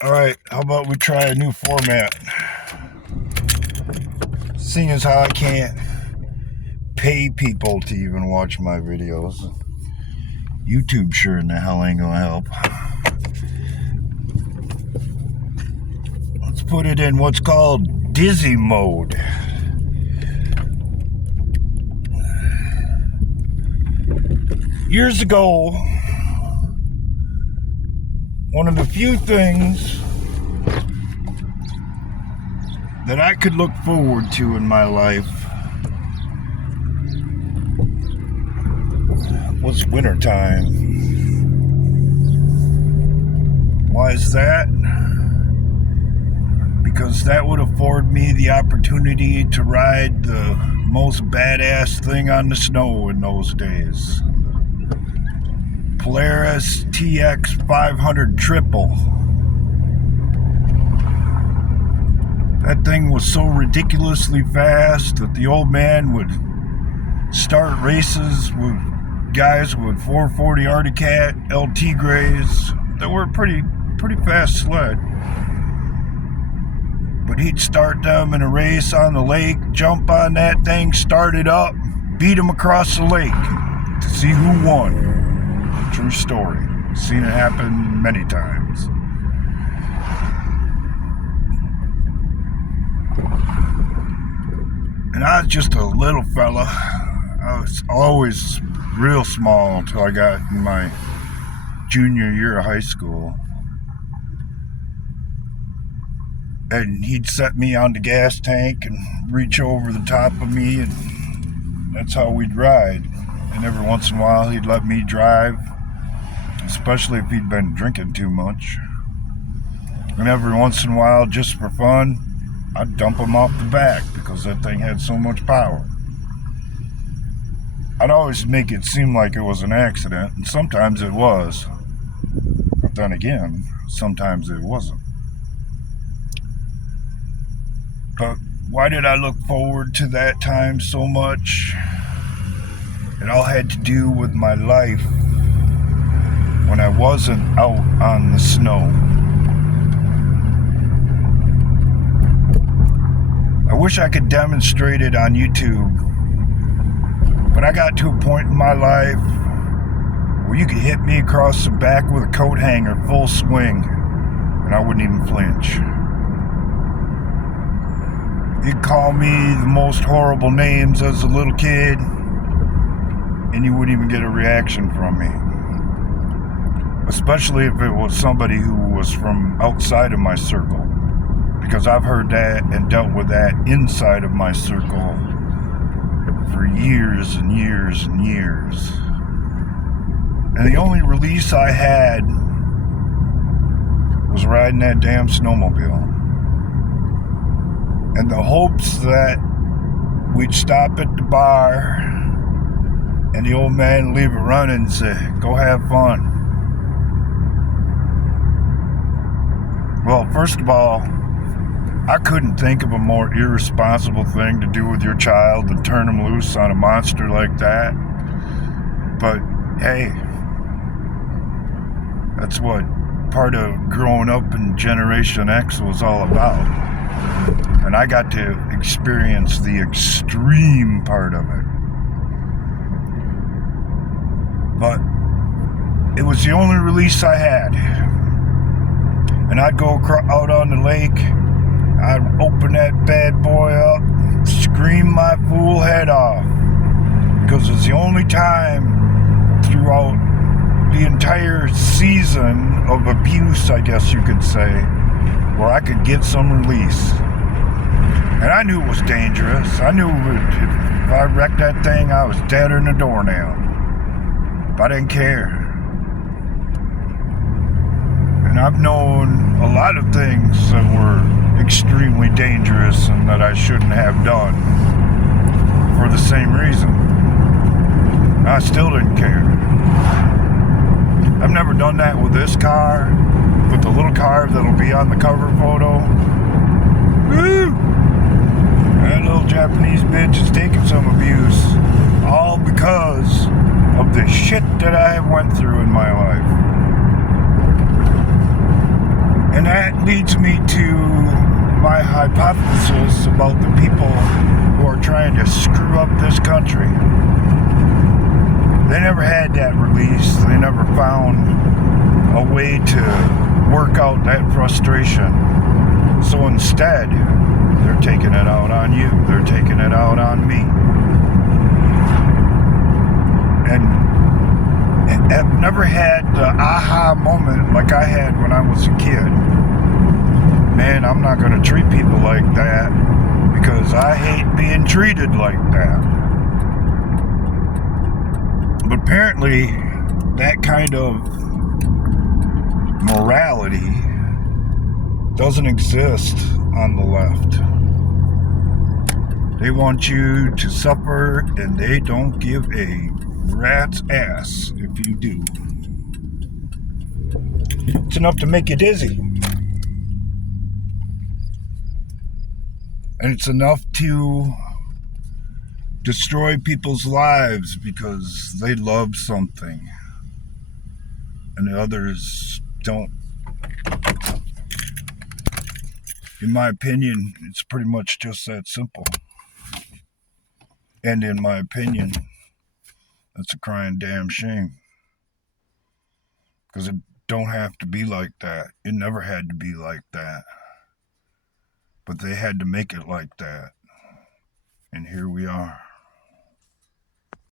Alright, how about we try a new format? Seeing as how I can't pay people to even watch my videos, YouTube sure in the hell ain't gonna help. Let's put it in what's called dizzy mode. Years ago, one of the few things that I could look forward to in my life was wintertime. Why is that? Because that would afford me the opportunity to ride the most badass thing on the snow in those days. Polaris TX 500 Triple. That thing was so ridiculously fast that the old man would start races with guys with 440 Arctic Cat LT Grays that were pretty fast sled. But he'd start them in a race on the lake, jump on that thing, start it up, beat them across the lake to see who won. True story. Seen it happen many times. And I was just a little fella. I was always real small until I got in my junior year of high school. And he'd set me on the gas tank and reach over the top of me, and that's how we'd ride. And every once in a while he'd let me drive, especially if he'd been drinking too much. And every once in a while, just for fun, I'd dump him off the back because that thing had so much power. I'd always make it seem like it was an accident, and sometimes it was. But then again, sometimes it wasn't. But why did I look forward to that time so much? It all had to do with my life when I wasn't out on the snow. I wish I could demonstrate it on YouTube, but I got to a point in my life where you could hit me across the back with a coat hanger full swing and I wouldn't even flinch. You'd call me the most horrible names as a little kid and you wouldn't even get a reaction from me. Especially if it was somebody who was from outside of my circle. Because I've heard that and dealt with that inside of my circle for years and years and years. And the only release I had was riding that damn snowmobile. And the hopes that we'd stop at the bar and the old man would leave it running and say, "Go have fun." Well, first of all, I couldn't think of a more irresponsible thing to do with your child than turn him loose on a monster like that. But hey, that's what part of growing up in Generation X was all about. And I got to experience the extreme part of it. But it was the only release I had. And I'd go out on the lake, I'd open that bad boy up, scream my fool head off. Because it's the only time throughout the entire season of abuse, I guess you could say, where I could get some release. And I knew it was dangerous. I knew if I wrecked that thing, I was deader than a doornail. But I didn't care. And I've known a lot of things that were extremely dangerous and that I shouldn't have done for the same reason. I still didn't care. I've never done that with this car, with the little car that'll be on the cover photo. Woo! That little Japanese bitch is taking some abuse, all because of the shit that I have went through in my life. And that leads me to my hypothesis about the people who are trying to screw up this country. They never had that release. They never found a way to work out that frustration. So instead, they're taking it out on you. They're taking it out on me. And I've never had the aha moment like I had when I was a kid. Man, I'm not going to treat people like that because I hate being treated like that. But apparently, that kind of morality doesn't exist on the left. They want you to suffer, and they don't give a rat's ass if you do. It's enough to make you dizzy. And it's enough to destroy people's lives because they love something and the others don't. In my opinion, it's pretty much just that simple. And in my opinion, that's a crying damn shame. Because it don't have to be like that. It never had to be like that. But they had to make it like that. And here we are.